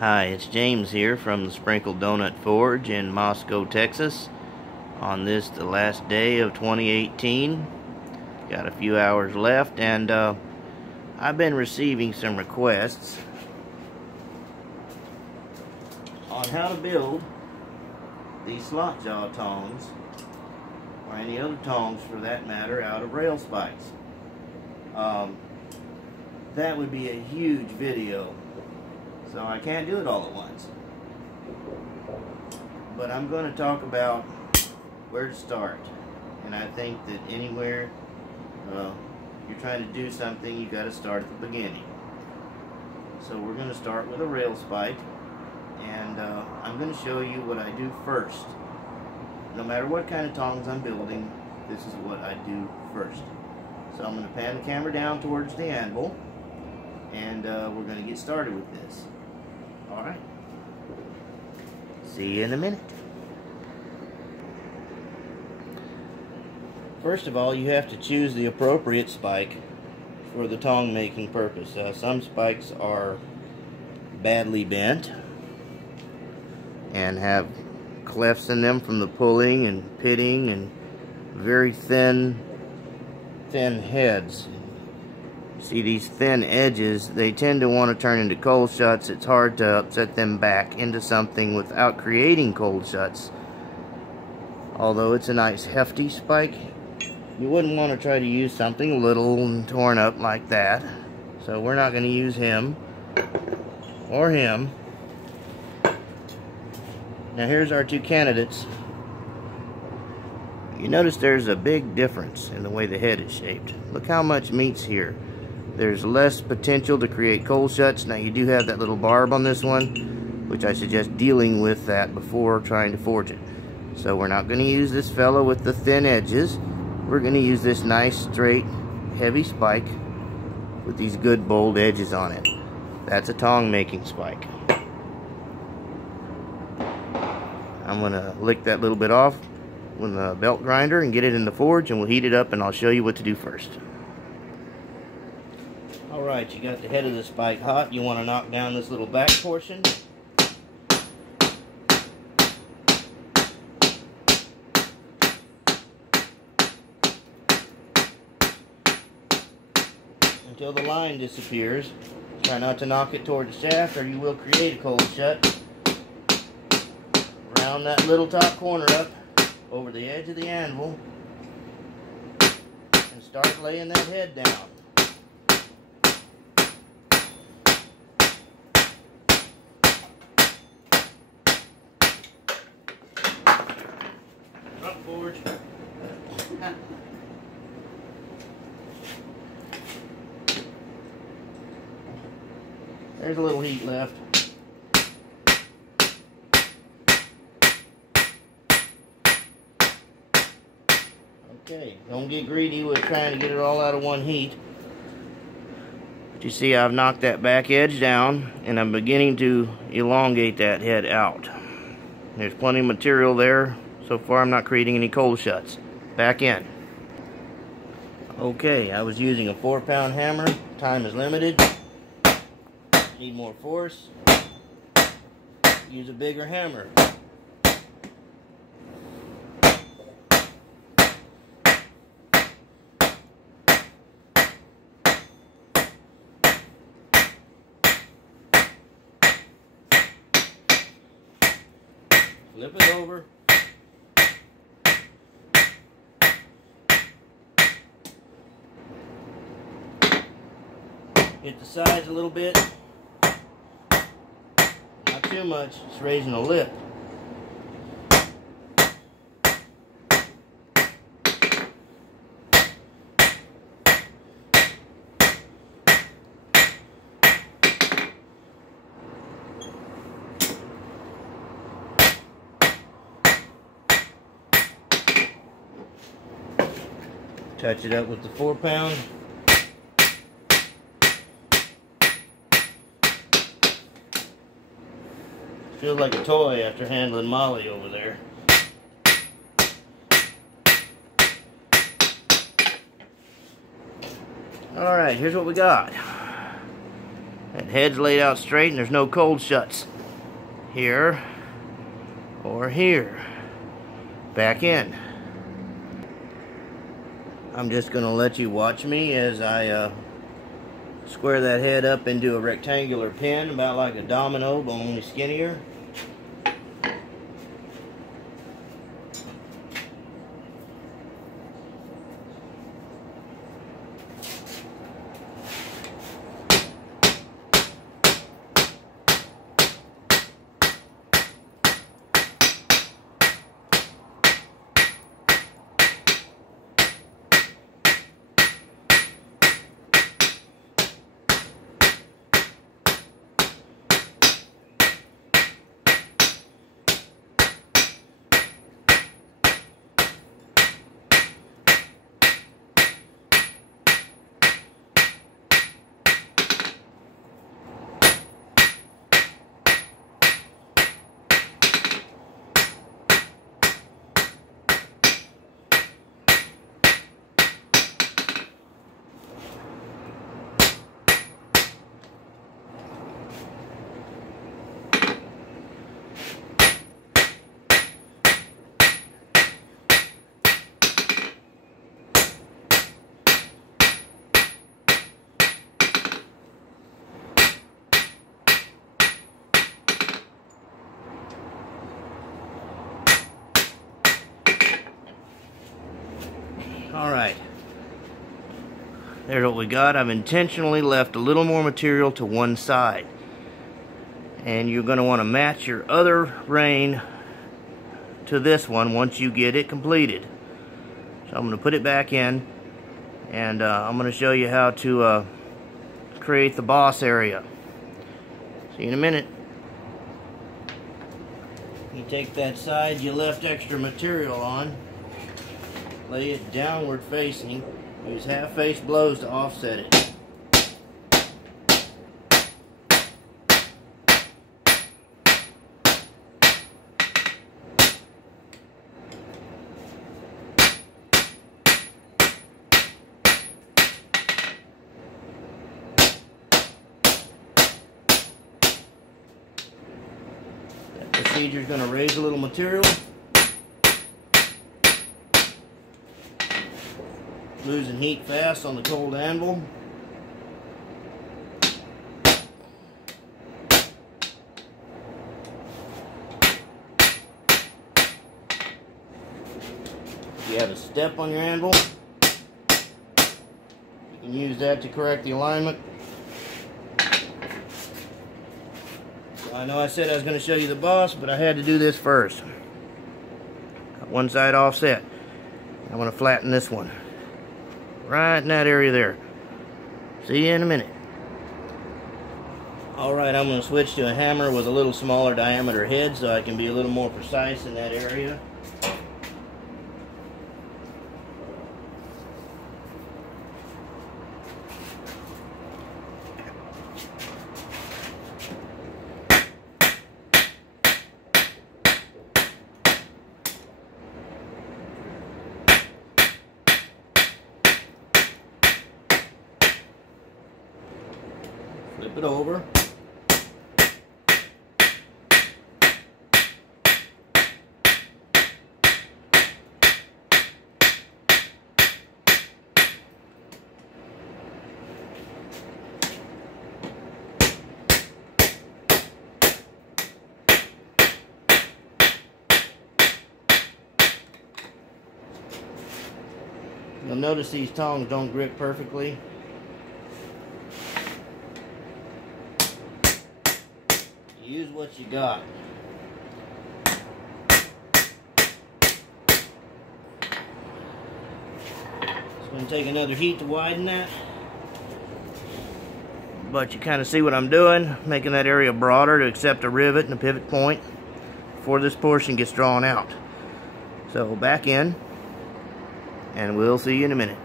Hi, it's James here from the Sprinkled Donut Forge in Moscow, Texas. On this, the last day of 2018. Got a few hours left, and I've been receiving some requests on how to build these slot jaw tongs, or any other tongs for that matter, out of rail spikes. That would be a huge video, so I can't do it all at once. But I'm going to talk about where to start. And I think that anywhere you're trying to do something, you got to start at the beginning. So we're going to start with a rail spike, and I'm going to show you what I do first. No matter what kind of tongs I'm building, this is what I do first. So I'm going to pan the camera down towards the anvil, and we're going to get started with this. Alright. See you in a minute. First of all, you have to choose the appropriate spike for the tong making purpose. Some spikes are badly bent and have clefts in them from the pulling and pitting, and very thin heads. See, these thin edges, they tend to want to turn into cold shuts. It's hard to upset them back into something without creating cold shuts. Although it's a nice hefty spike, you wouldn't want to try to use something little and torn up like that. So we're not going to use him or him. Now here's our two candidates. You notice there's a big difference in the way the head is shaped. Look how much meat's here. There's less potential to create cold shuts. Now you do have that little barb on this one, which I suggest dealing with that before trying to forge it. So we're not going to use this fellow with the thin edges. We're going to use this nice straight heavy spike with these good bold edges on it. That's a tong making spike. I'm going to lick that little bit off with a belt grinder and get it in the forge, and we'll heat it up, and I'll show you what to do first. Alright, you got the head of the spike hot. You want to knock down this little back portion. Until the line disappears. Try not to knock it toward the shaft, or you will create a cold shut. Round that little top corner up over the edge of the anvil and start laying that head down. Up, forge. There's a little heat left. Okay, don't get greedy with trying to get it all out of one heat. But you see, I've knocked that back edge down, and I'm beginning to elongate that head out. There's plenty of material there. So far, I'm not creating any cold shuts. Back in. Okay, I was using a 4-pound hammer. Time is limited. Need more force. Use a bigger hammer. Flip it over. Hit the sides a little bit. Not too much, just raising the lip. Touch it up with the 4-pound. Feels like a toy after handling Molly over there. Alright, here's what we got. That head's laid out straight and there's no cold shuts. Here or here. Back in. I'm just going to let you watch me as I square that head up into a rectangular pin, about like a domino, but only skinnier. Alright, there's what we got. I've intentionally left a little more material to one side. And you're going to want to match your other rein to this one once you get it completed. So I'm going to put it back in, and I'm going to show you how to create the boss area. See you in a minute. You take that side you left extra material on, lay it downward facing, use half face blows to offset it. That procedure is going to raise a little material. Losing heat fast on the cold anvil. If you have a step on your anvil, you can use that to correct the alignment. I know I said I was going to show you the boss, but I had to do this first. Got one side offset. I'm going to flatten this one. Right in that area there. See you in a minute. Alright, I'm going to switch to a hammer with a little smaller diameter head so I can be a little more precise in that area. Flip it over. You'll notice these tongs don't grip perfectly. Use what you got. It's going to take another heat to widen that. But you kind of see what I'm doing, making that area broader to accept a rivet and a pivot point before this portion gets drawn out. So back in, and we'll see you in a minute.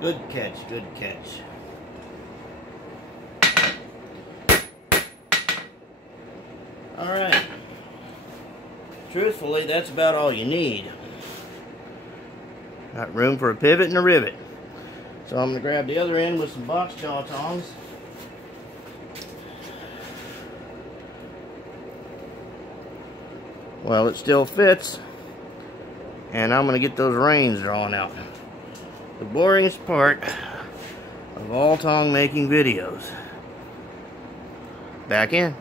Good catch, good catch. Alright. Truthfully, that's about all you need. Got room for a pivot and a rivet. So I'm going to grab the other end with some box jaw tongs. Well, it still fits. And I'm going to get those reins drawn out. The boringest part of all tong making videos. Back in.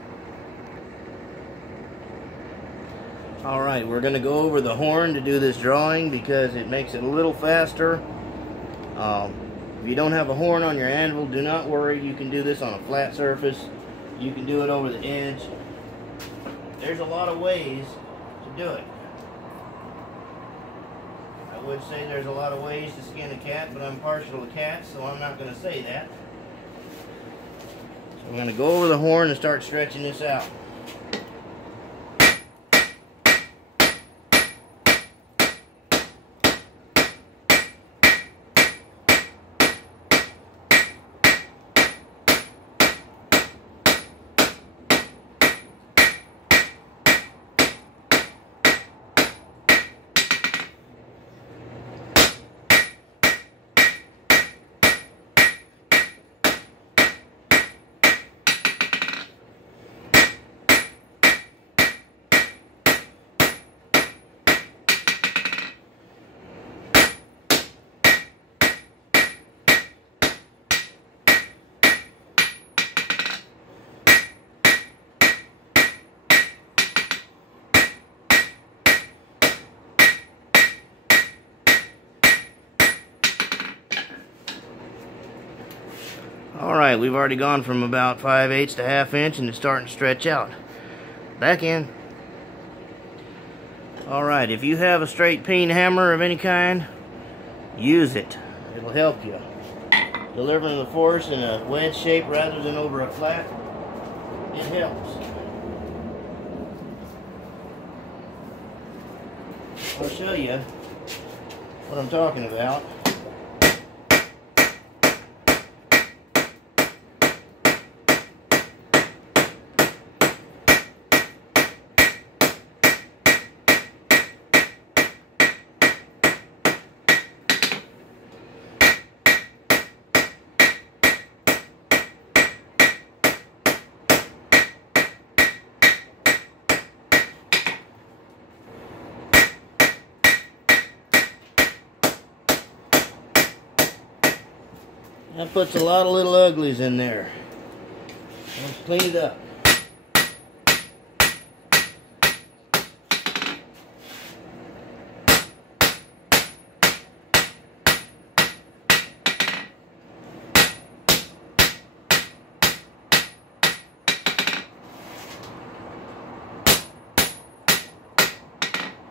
Alright, we're going to go over the horn to do this drawing because it makes it a little faster. If you don't have a horn on your anvil, do not worry. You can do this on a flat surface. You can do it over the edge. There's a lot of ways to do it. I would say there's a lot of ways to skin a cat, but I'm partial to cats, so I'm not going to say that. So I'm going to go over the horn and start stretching this out. Alright, we've already gone from about 5/8 to 1/2 inch and it's starting to stretch out. Back in. Alright, if you have a straight peen hammer of any kind, use it. It'll help you. Delivering the force in a wedge shape rather than over a flat, it helps. I'll show you what I'm talking about. That puts a lot of little uglies in there. Let's clean it up.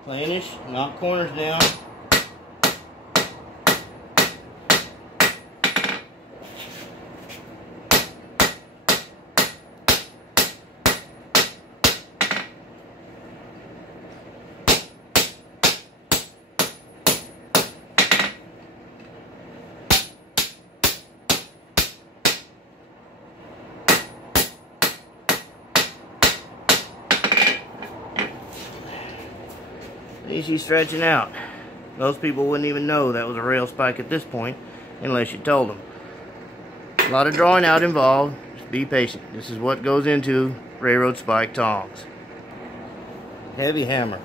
Planish, knock corners down. Easy stretching out. Most people wouldn't even know that was a rail spike at this point unless you told them. A lot of drawing out involved. Just be patient. This is what goes into railroad spike tongs. Heavy hammer.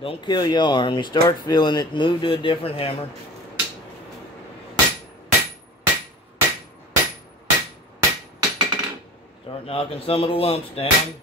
Don't kill your arm. You start feeling it, move to a different hammer. Start knocking some of the lumps down.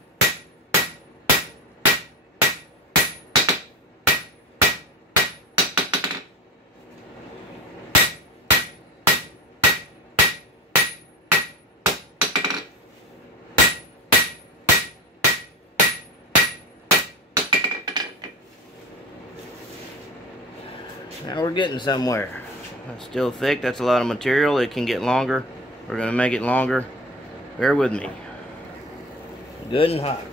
Now we're getting somewhere. It's still thick. That's a lot of material. It can get longer. We're going to make it longer. Bear with me. Good and hot.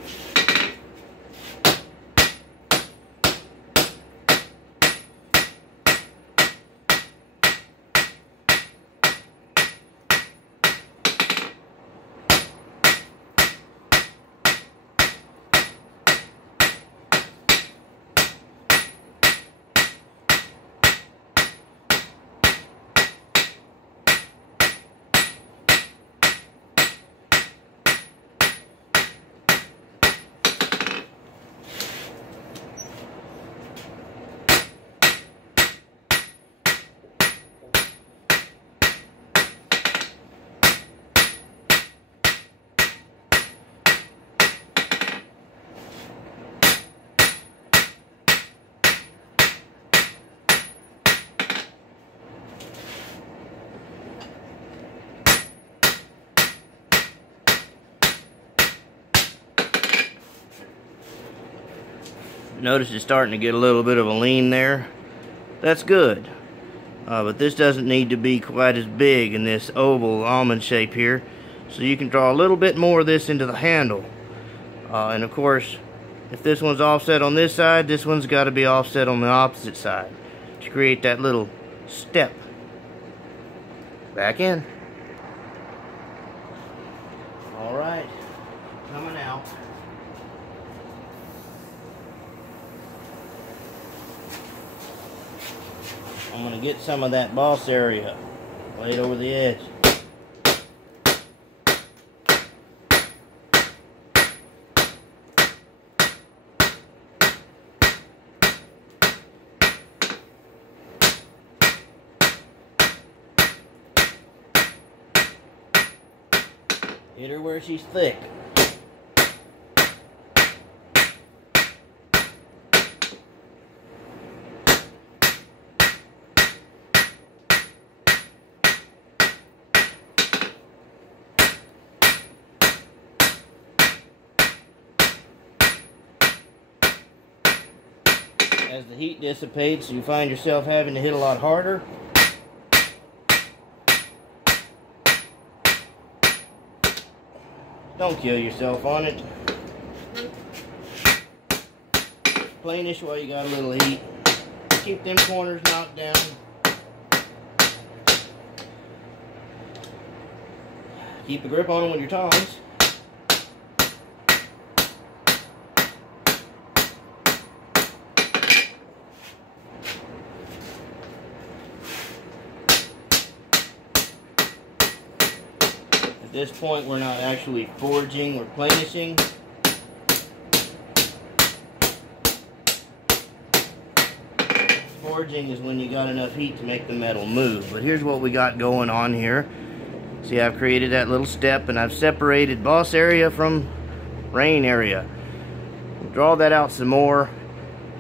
Notice it's starting to get a little bit of a lean there. That's good. But this doesn't need to be quite as big in this oval almond shape here. So you can draw a little bit more of this into the handle. And of course, if this one's offset on this side, this one's got to be offset on the opposite side to create that little step. Back in. Alright, coming out. I'm going to get some of that boss area, lay it over the edge. Hit her where she's thick. As the heat dissipates, you find yourself having to hit a lot harder. Don't kill yourself on it. Planish while you got a little heat. Keep them corners knocked down. Keep the grip on them with your tongs. At this point, we're not actually forging or planishing. Forging is when you got enough heat to make the metal move. But here's what we got going on here. See, I've created that little step and I've separated boss area from rain area. We'll draw that out some more,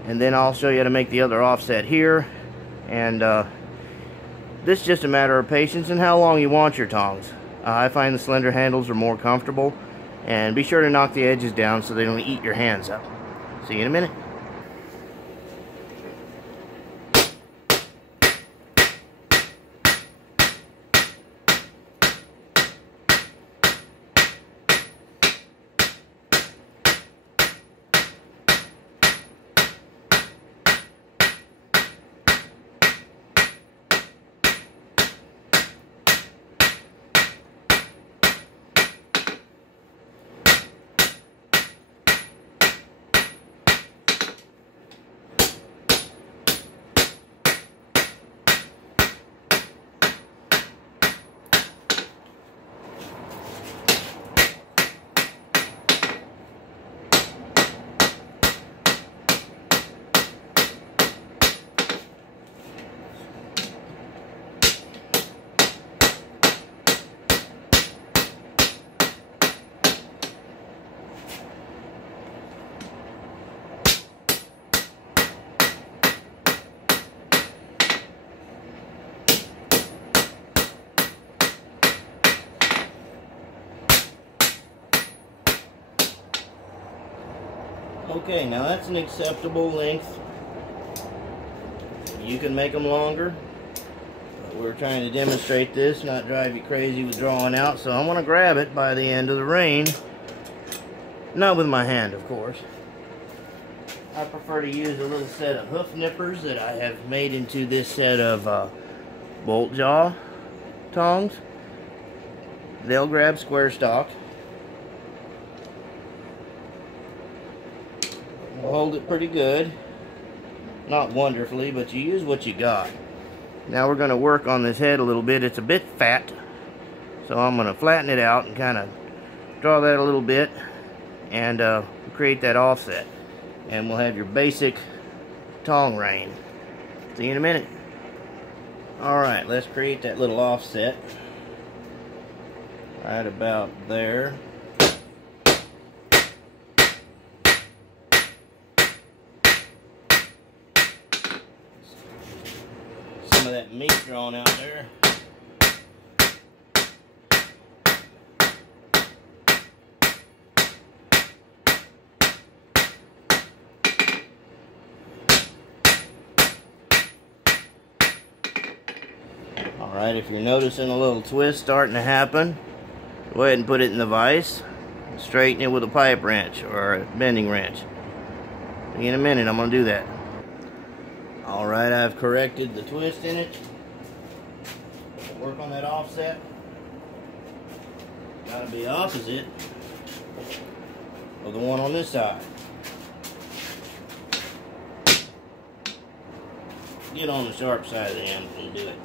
and then I'll show you how to make the other offset here. And this is just a matter of patience and how long you want your tongs. I find the slender handles are more comfortable, and be sure to knock the edges down so they don't eat your hands up. See you in a minute. Okay, now that's an acceptable length. You can make them longer. But we're trying to demonstrate this, not drive you crazy with drawing out. So I'm going to grab it by the end of the rein. Not with my hand, of course. I prefer to use a little set of hoof nippers that I have made into this set of bolt jaw tongs. They'll grab square stock. We'll hold it pretty good. Not wonderfully, but you use what you got. Now we're going to work on this head a little bit. It's a bit fat, so I'm going to flatten it out and kind of draw that a little bit and create that offset. And we'll have your basic tong rein. See you in a minute. Alright, let's create that little offset. Right about there. Some of that meat drawn out there. Alright, if you're noticing a little twist starting to happen, go ahead and put it in the vise. Straighten it with a pipe wrench or a bending wrench. In a minute, I'm going to do that. Alright, I've corrected the twist in it. Work on that offset. Got to be opposite of the one on this side. Get on the sharp side of the handle and do it.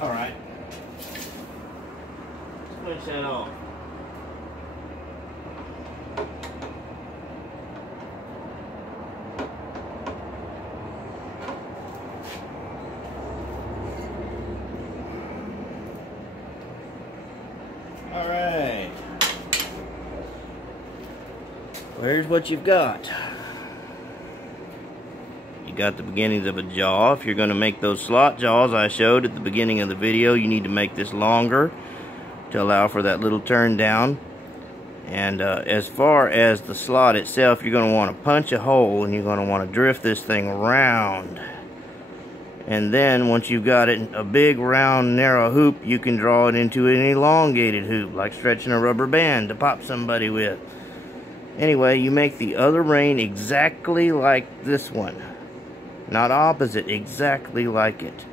Alright, let's switch that off. Alright, well, here's what you've got. You got the beginnings of a jaw. If you're going to make those slot jaws I showed at the beginning of the video, you need to make this longer to allow for that little turn down. And as far as the slot itself, you're going to want to punch a hole and you're going to want to drift this thing around. And then once you've got it a big round narrow hoop, you can draw it into an elongated hoop, like stretching a rubber band to pop somebody with. Anyway, you make the other rein exactly like this one. Not opposite, exactly like it.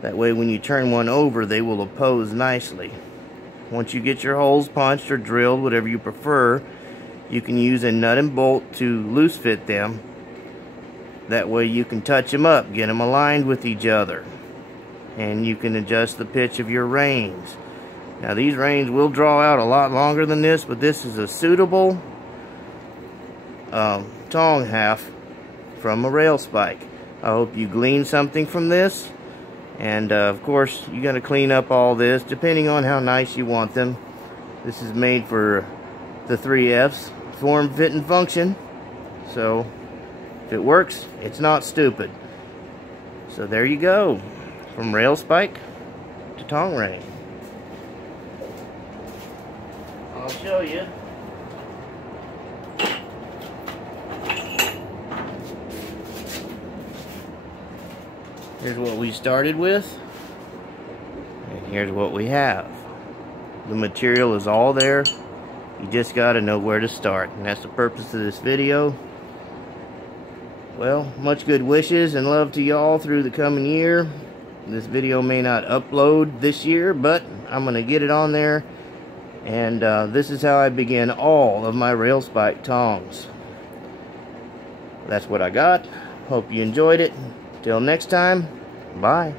That way when you turn one over, they will oppose nicely. Once you get your holes punched or drilled, whatever you prefer, you can use a nut and bolt to loose fit them. That way you can touch them up, get them aligned with each other. And you can adjust the pitch of your reins. Now these reins will draw out a lot longer than this, but this is a suitable tong half from a rail spike. I hope you glean something from this. And of course, you got to clean up all this depending on how nice you want them. This is made for the 3 F's, form, fit, and function. So if it works, it's not stupid. So there you go, from rail spike to tong rein. I'll show you. Here's what we started with, and here's what we have. The material is all there. You just got to know where to start, and that's the purpose of this video. Well, much good wishes and love to y'all through the coming year. This video may not upload this year, but I'm going to get it on there. And this is how I begin all of my rail spike tongs. That's what I got. Hope you enjoyed it. Till next time, bye.